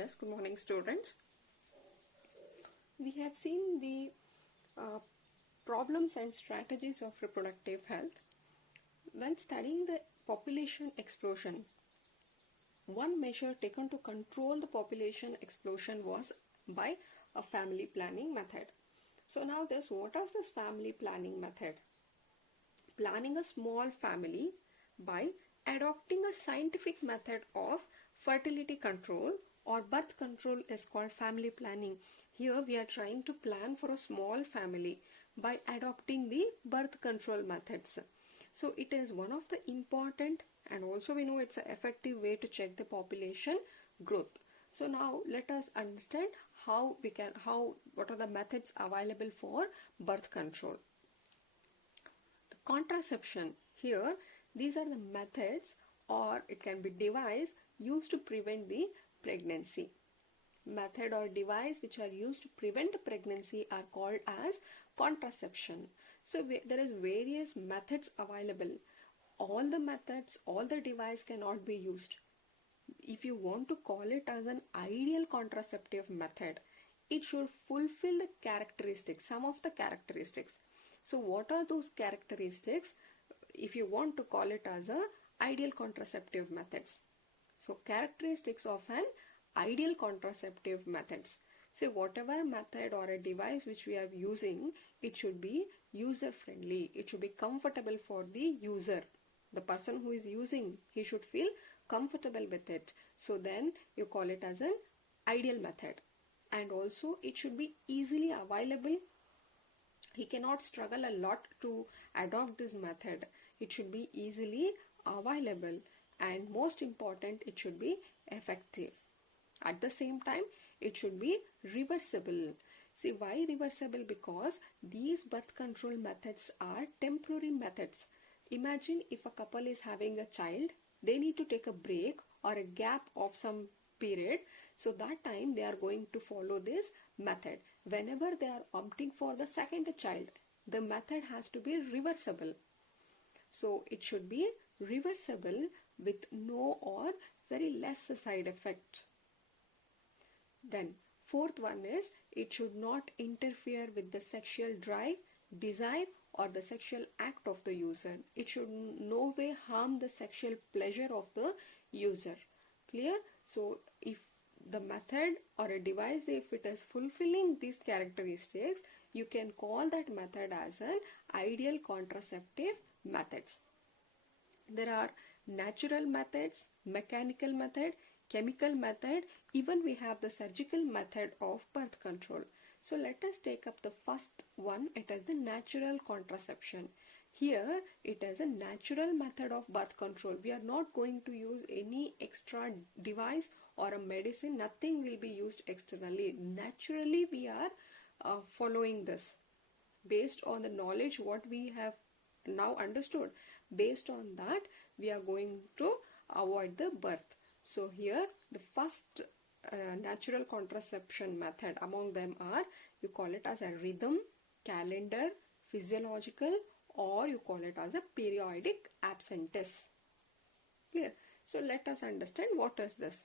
Yes, good morning students. We have seen the problems and strategies of reproductive health. When studying the population explosion, one measure taken to control the population explosion was by a family planning method. So now what is this family planning method? Planning a small family by adopting a scientific method of fertility control or birth control is called family planning. Here we are trying to plan for a small family by adopting the birth control methods. So it is one of the important, and also we know it's an effective way to check the population growth. So now let us understand what are the methods available for birth control. The contraception, here these are the methods, or it can be device used to prevent the pregnancy. Method or device which are used to prevent the pregnancy are called as contraception. So there is various methods available. All the methods, all the device cannot be used. If you want to call it as an ideal contraceptive method, it should fulfill the characteristics, some of the characteristics. So what are those characteristics if you want to call it as a ideal contraceptive methods? So characteristics of an ideal contraceptive methods. Say whatever method or a device which we are using, it should be user friendly. It should be comfortable for the user. The person who is using, he should feel comfortable with it. So then you call it as an ideal method. And also it should be easily available. He cannot struggle a lot to adopt this method. It should be easily available, and most important, it should be effective. At the same time, it should be reversible. See, why reversible? Because these birth control methods are temporary methods. Imagine if a couple is having a child, they need to take a break or a gap of some period. So that time they are going to follow this method. Whenever they are opting for the second child, the method has to be reversible. So it should be reversible with no or very less side effect. Then fourth one is, it should not interfere with the sexual drive, desire or the sexual act of the user. It should no way harm the sexual pleasure of the user. Clear? So if the method or a device, if it is fulfilling these characteristics, you can call that method as an ideal contraceptive methods. There are natural methods, mechanical method, chemical method, even we have the surgical method of birth control. So let us take up the first one. It is the natural contraception. Here it is a natural method of birth control. We are not going to use any extra device or a medicine. Nothing will be used externally. Naturally we are following this based on the knowledge what we have now understood. Based on that we are going to avoid the birth. So here the first natural contraception method among them are, you call it as a rhythm, calendar, physiological, or you call it as a periodic absentee. Clear? So let us understand what is this.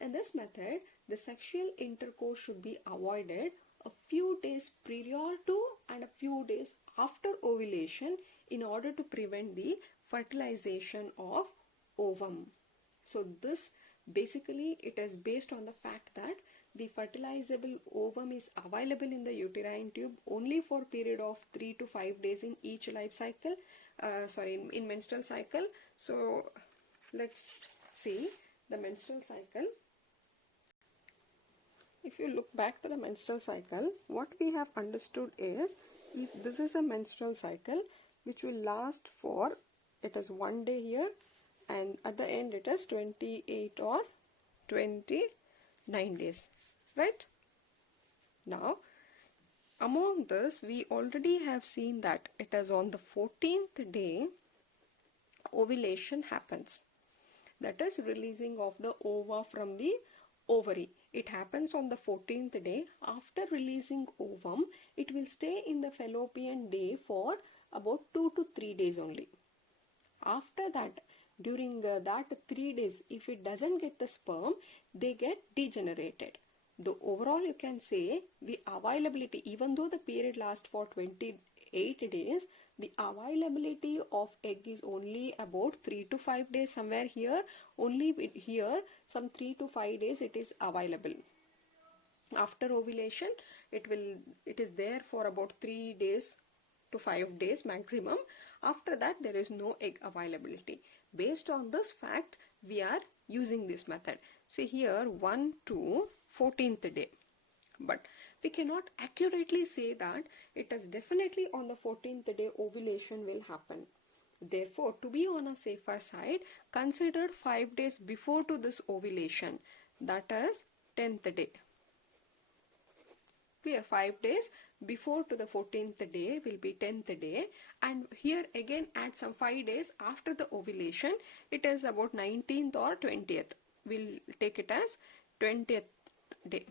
In this method, the sexual intercourse should be avoided a few days prior to and a few days after ovulation in order to prevent the fertilization of ovum. So this basically it is based on the fact that the fertilizable ovum is available in the uterine tube only for a period of 3 to 5 days in each life cycle, in menstrual cycle. So let's see the menstrual cycle. If you look back to the menstrual cycle, what we have understood is, if this is a menstrual cycle which will last for, it is 1 day here, and at the end it is 28 or 29 days, right? Now among this we already have seen that it is on the 14th day ovulation happens. That is releasing of the ova from the ovary. It happens on the 14th day. After releasing ovum, it will stay in the fallopian day for about 2 to 3 days only. After that, during that 3 days, if it doesn't get the sperm, they get degenerated. The overall you can say the availability, even though the period lasts for 28 days, the availability of egg is only about 3 to 5 days, somewhere here, only here some 3 to 5 days it is available. After ovulation, it is there for about 3 days to 5 days maximum. After that, there is no egg availability. Based on this fact, we are using this method. See here 1 to 14th day. But we cannot accurately say that it is definitely on the 14th day ovulation will happen. Therefore, to be on a safer side, consider 5 days before to this ovulation, that is 10th day. Clear? 5 days before to the 14th day will be 10th day, and here again add some 5 days after the ovulation, it is about 19th or 20th. We'll take it as 20th day.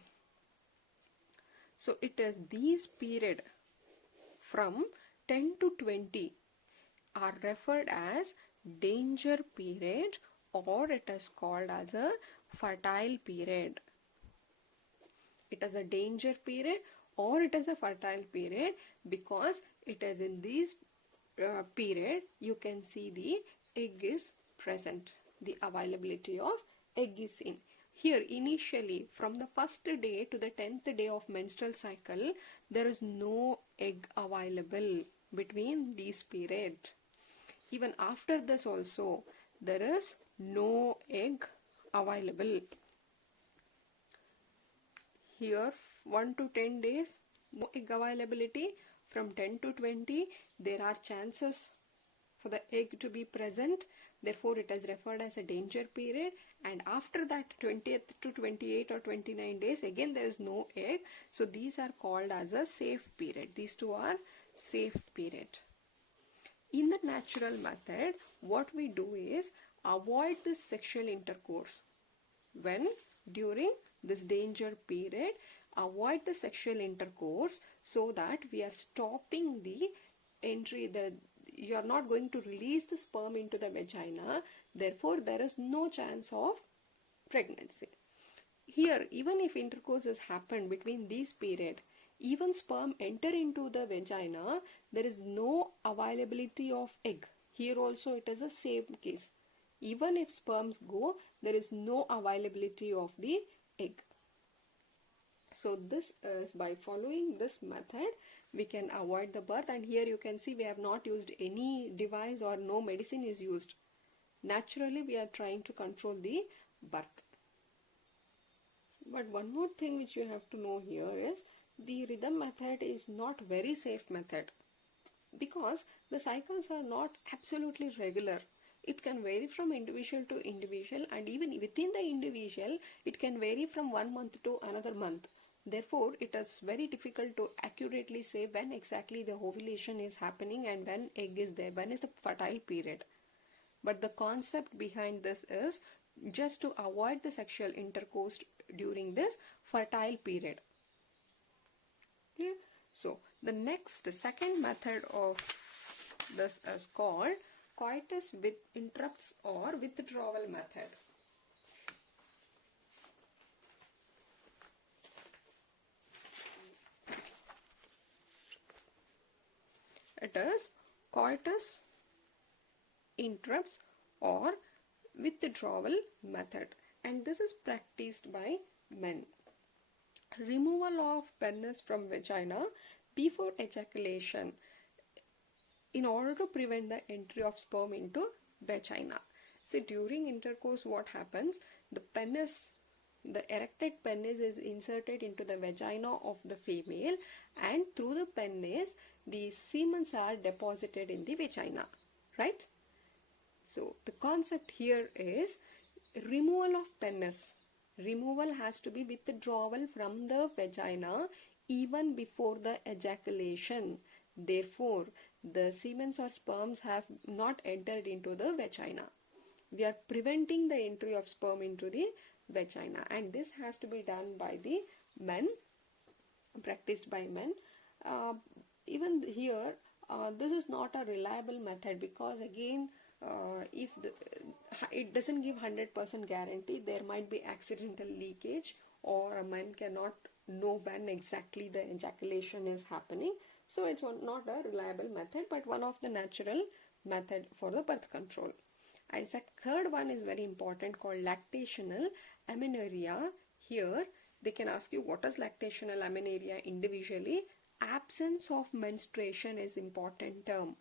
So it is these period from 10 to 20 are referred as danger period, or it is called as a fertile period. It is a danger period or it is a fertile period because it is in this period you can see the egg is present. The availability of egg is in. Here initially from the first day to the 10th day of menstrual cycle, there is no egg available between these period. Even after this also there is no egg available. Here 1 to 10 days no egg availability. From 10 to 20 there are chances for the egg to be present, therefore it is referred as a danger period. And after that 20th to 28 or 29 days again there is no egg, so these are called as a safe period. These two are safe period. In the natural method, what we do is avoid this sexual intercourse. When during this danger period, avoid the sexual intercourse so that we are stopping the entry, you are not going to release the sperm into the vagina, therefore there is no chance of pregnancy. Here even if intercourse has happened between these period, even sperm enter into the vagina, there is no availability of egg. Here also it is the same case. Even if sperms go, there is no availability of the egg. So this is by following this method we can avoid the birth. And here you can see we have not used any device or no medicine is used. Naturally we are trying to control the birth. But one more thing which you have to know here is the rhythm method is not very safe method because the cycles are not absolutely regular. It can vary from individual to individual, and even within the individual it can vary from 1 month to another month. Therefore it is very difficult to accurately say when exactly the ovulation is happening and when egg is there, when is the fertile period. But the concept behind this is just to avoid the sexual intercourse during this fertile period. Okay? So the second method of this is called coitus with interrupts or withdrawal method. It is coitus interrupts or withdrawal method, and this is practiced by men. Removal of penis from vagina before ejaculation in order to prevent the entry of sperm into vagina. See, during intercourse what happens, the erected penis is inserted into the vagina of the female, and through the penis the semen are deposited in the vagina, right? So the concept here is removal of penis. Removal has to be withdrawal from the vagina even before the ejaculation. Therefore, the semen or sperms have not entered into the vagina. We are preventing the entry of sperm into the vagina, and this has to be done by the men, practiced by men. Even here, this is not a reliable method because again if it doesn't give 100% guarantee. There might be accidental leakage, or a man cannot know when exactly the ejaculation is happening. So it's not a reliable method, but one of the natural method for the birth control. And the third one is very important, called lactational amenorrhea. Here they can ask you, what is lactational amenorrhea individually? Absence of menstruation is important term.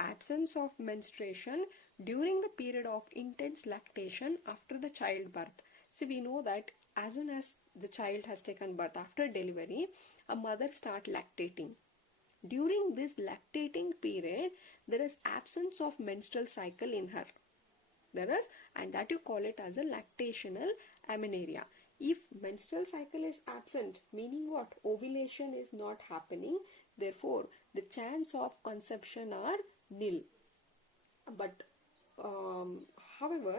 Absence of menstruation during the period of intense lactation after the childbirth. See, we know that as soon as the child has taken birth, after delivery, a mother starts lactating. During this lactating period, there is absence of menstrual cycle in her. There is, and that you call it as a lactational amenorrhea. If menstrual cycle is absent, meaning what? Ovulation is not happening. Therefore, the chance of conception are nil. But however,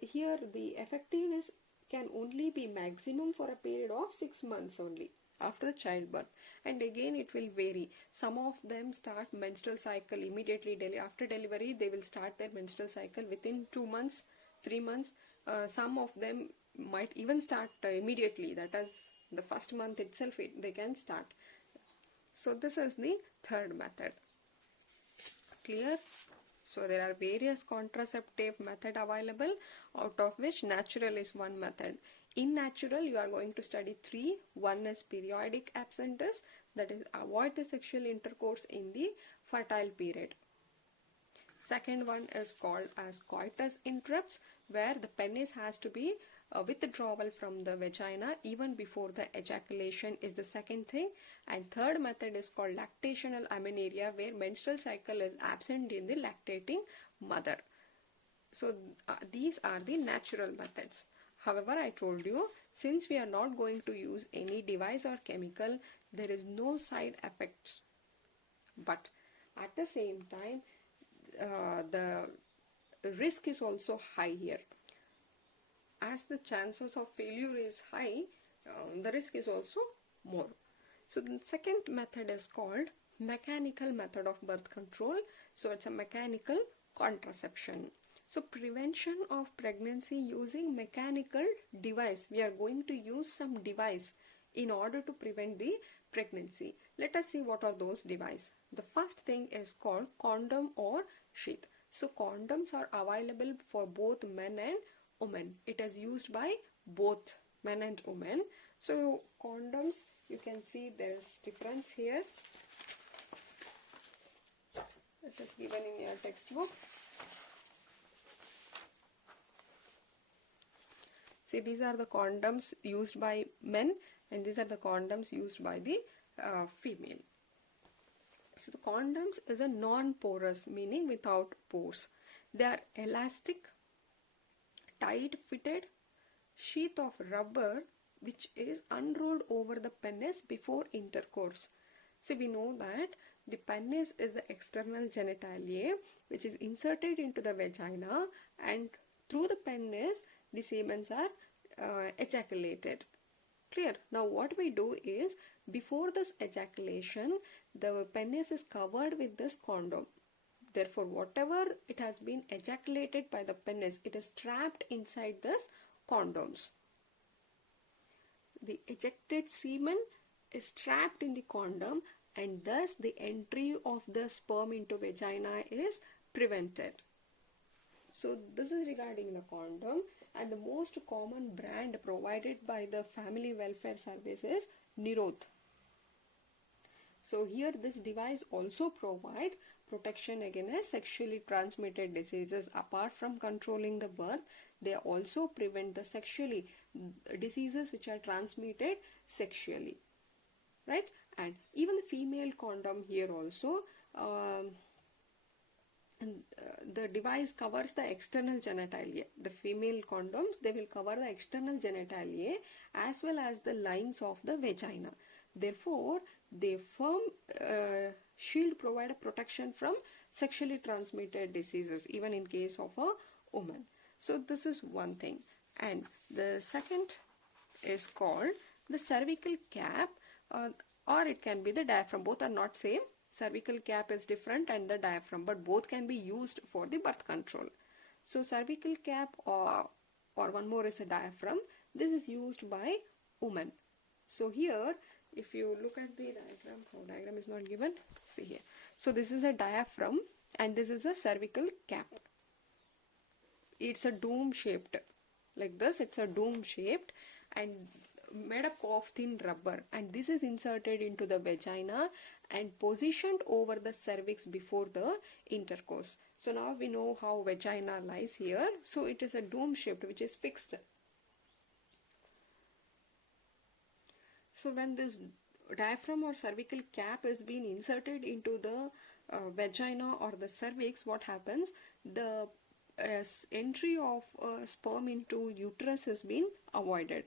here the effectiveness can only be maximum for a period of 6 months only after the childbirth, and again it will vary. Some of them start menstrual cycle immediately after delivery. They will start their menstrual cycle within 2 months, 3 months. Some of them might even start immediately, that is the first month itself they can start. So this is the third method. Clear? So there are various contraceptive method available, out of which natural is one method. In natural, you are going to study 3. One is periodic abstinence, that is avoid the sexual intercourse in the fertile period. Second one is called as coitus interrupts, where the penis has to be withdrawal from the vagina even before the ejaculation is the second thing. And third method is called lactational amenorrhea, where menstrual cycle is absent in the lactating mother. So these are the natural methods. However, I told you, since we are not going to use any device or chemical, there is no side effects. But at the same time, the risk is also high here. As the chances of failure is high, the risk is also more. So the second method is called mechanical method of birth control. So it's a mechanical contraception. So prevention of pregnancy using mechanical device. We are going to use some device in order to prevent the pregnancy. Let us see what are those devices. The first thing is called condom or sheath. So condoms are available for both men and women. It is used by both men and women. So condoms, you can see there is difference here. It is given in your textbook. See, these are the condoms used by men, and these are the condoms used by the female. So the condoms is a non-porous, meaning without pores. They are elastic, tight fitted sheath of rubber which is unrolled over the penis before intercourse. So we know that the penis is the external genitalia which is inserted into the vagina, and through the penis the semens are ejaculated. Clear? Now what we do is, before this ejaculation, the penis is covered with this condom. Therefore, whatever it has been ejaculated by the penis, it is trapped inside this condoms. The ejected semen is trapped in the condom, and thus the entry of the sperm into vagina is prevented. So this is regarding the condom, and the most common brand provided by the Family Welfare Service is Nirod. So here this device also provides protection against sexually transmitted diseases. Apart from controlling the birth, they also prevent the sexually diseases which are transmitted sexually, right? And even the female condom here also, the device covers the external genitalia. The female condoms, they will cover the external genitalia as well as the lines of the vagina. Therefore, they firm shield provide a protection from sexually transmitted diseases even in case of a woman. So this is one thing. And the second is called the cervical cap, or it can be the diaphragm. Both are not same. cervical cap is different and the diaphragm, but both can be used for the birth control. So cervical cap or one more is a diaphragm. This is used by women. So here, if you look at the diagram, diagram is not given, see here. So this is a diaphragm and this is a cervical cap. It's a dome shaped, like this, it's a dome shaped and made up of thin rubber, and this is inserted into the vagina and positioned over the cervix before the intercourse. So now we know how vagina lies here. So it is a dome shaped which is fixed. So when this diaphragm or cervical cap is being inserted into the vagina or the cervix, what happens? The entry of sperm into uterus has been avoided.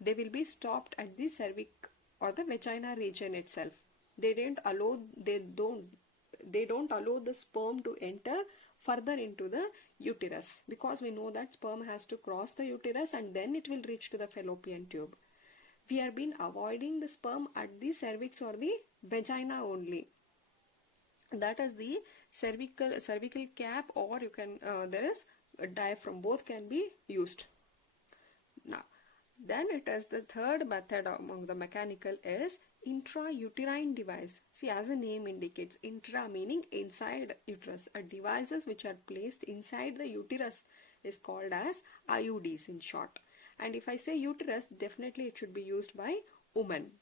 They will be stopped at the cervix or the vagina region itself. They don't allow the sperm to enter further into the uterus, because we know that sperm has to cross the uterus and then it will reach to the fallopian tube. We have been avoiding the sperm at the cervix or the vagina only. That is the cervical cap, or you can there is a diaphragm. Both can be used. Now, then it is the third method among the mechanical is intrauterine device. See, as the name indicates, intra meaning inside uterus. Devices which are placed inside the uterus is called as IUDs in short. And if I say uterus, definitely it should be used by women.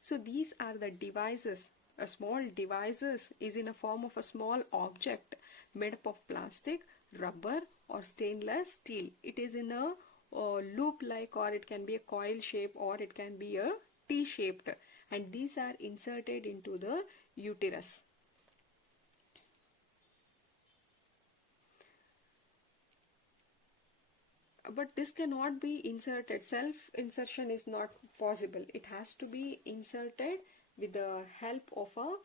So these are the devices. A small devices is in a form of a small object made up of plastic, rubber or stainless steel. It is in a loop like, or it can be a coil shape, or it can be a T-shaped, and these are inserted into the uterus. But this cannot be inserted. Self-insertion is not possible. It has to be inserted with the help of a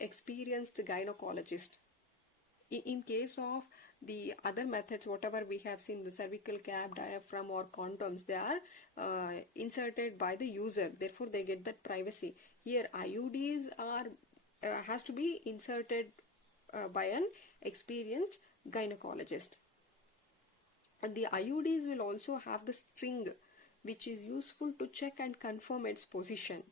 experienced gynecologist. In case of the other methods, whatever we have seen, the cervical cap, diaphragm or condoms, they are inserted by the user. Therefore, they get that privacy. Here, IUDs are has to be inserted by an experienced gynecologist. And the IUDs will also have the string, which is useful to check and confirm its position.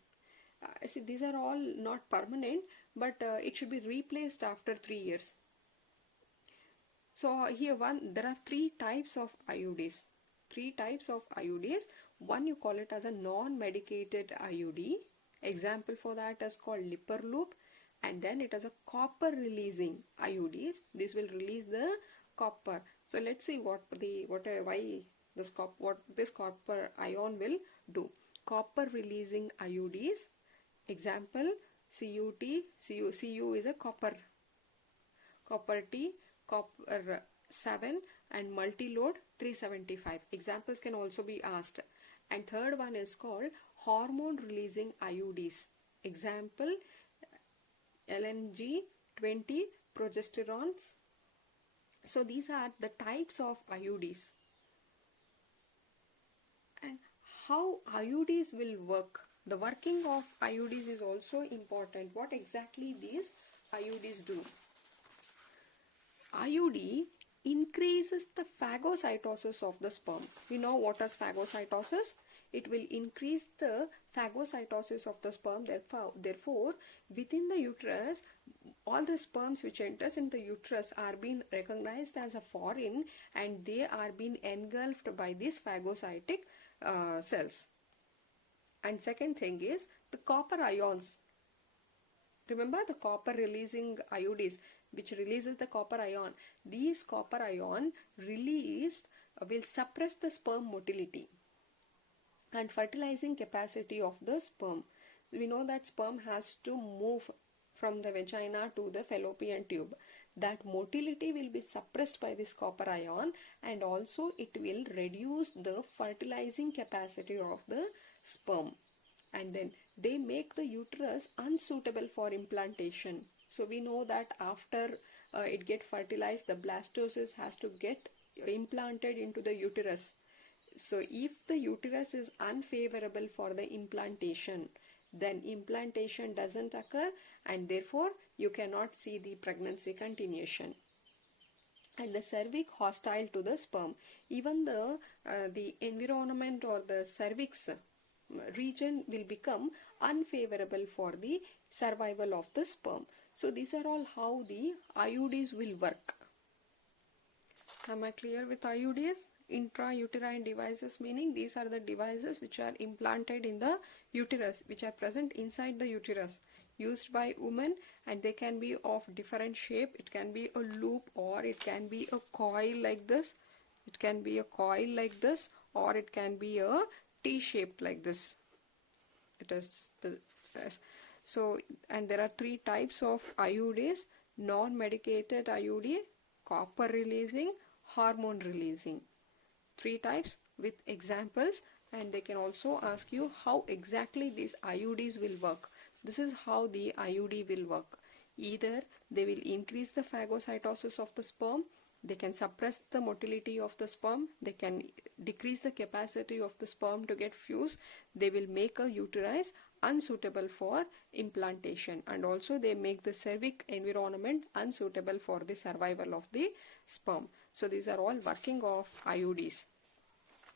See, these are all not permanent, but it should be replaced after 3 years. So here there are 3 types of IUDs. 3 types of IUDs. One, you call it as a non-medicated IUD. Example for that is called Lipper loop, and then it is a copper releasing IUDs. This will release the copper. So let's see what this copper ion will do. Copper releasing IUDs. Example, CUT, Cu is a copper T, copper 7 and multi-load 375. Examples can also be asked. And third one is called hormone releasing IUDs. Example, LNG 20 progesterones. So these are the types of IUDs. And how IUDs will work. The working of IUDs is also important. What exactly these IUDs do? IUD increases the phagocytosis of the sperm. We know what is phagocytosis. It will increase the phagocytosis of the sperm. Therefore, within the uterus, all the sperms which enters in the uterus are being recognized as a foreign, and they are being engulfed by these phagocytic cells. And second thing is the copper ions. Remember the copper releasing IUDs, which releases the copper ion. These copper ion released will suppress the sperm motility and fertilizing capacity of the sperm. We know that sperm has to move from the vagina to the fallopian tube. That motility will be suppressed by this copper ion, and also it will reduce the fertilizing capacity of the sperm. And then they make the uterus unsuitable for implantation. So we know that after it gets fertilized, the blastocyst has to get implanted into the uterus. So if the uterus is unfavorable for the implantation, then implantation doesn't occur, and therefore you cannot see the pregnancy continuation. And the cervix hostile to the sperm. Even the environment or the cervix region will become unfavorable for the survival of the sperm. So these are all how the IUDs will work. Am I clear with IUDs? Intrauterine devices, meaning these are the devices which are implanted in the uterus, which are present inside the uterus, used by women, and they can be of different shape. It can be a loop, or it can be a coil like this. It can be a coil like this, or it can be a T-shaped like this. It is the so, and there are three types of IUDs: non-medicated IUD, copper releasing, hormone releasing. Three types with examples, and they can also ask you how exactly these IUDs will work. This is how the IUD will work. Either they will increase the phagocytosis of the sperm, they can suppress the motility of the sperm, they can decrease the capacity of the sperm to get fused, they will make a uterus unsuitable for implantation, and also they make the cervic environment unsuitable for the survival of the sperm. So these are all working of IUDs.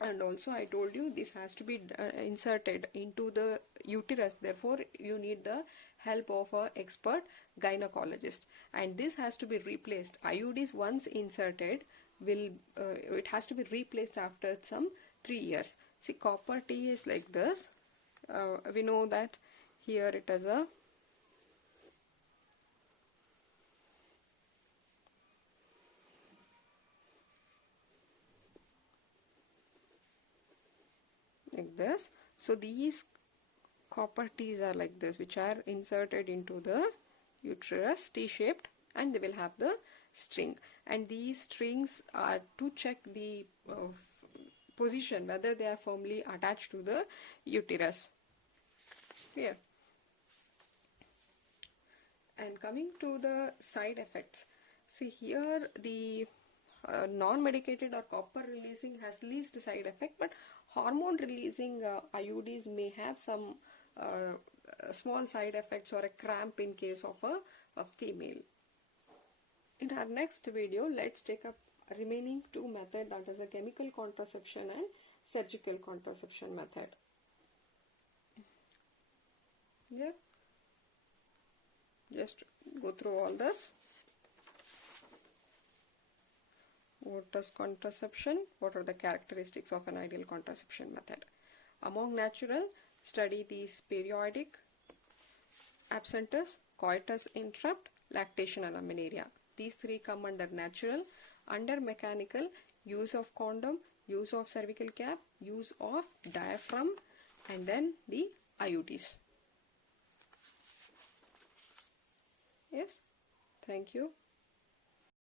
And also I told you this has to be inserted into the uterus, therefore you need the help of an expert gynecologist, and this has to be replaced. IUDs once inserted will it has to be replaced after some 3 years. See, copper T is like this. We know that here it is a like this. So these copper T's are like this, which are inserted into the uterus, T-shaped, and they will have the string, and these strings are to check the position, whether they are firmly attached to the uterus. Here. And coming to the side effects, see here the non-medicated or copper releasing has least side effect, but hormone releasing IUDs may have some small side effects or a cramp in case of a female. In our next video, let's take up remaining two methods, that is a chemical contraception and surgical contraception method. Yeah. Just go through all this. What is contraception? What are the characteristics of an ideal contraception method? Among natural, study these: periodic, absentees, coitus interrupt, lactation and amenorrhea. These three come under natural. Under mechanical, use of condom, use of cervical cap, use of diaphragm, and then the IUDs. Yes, thank you.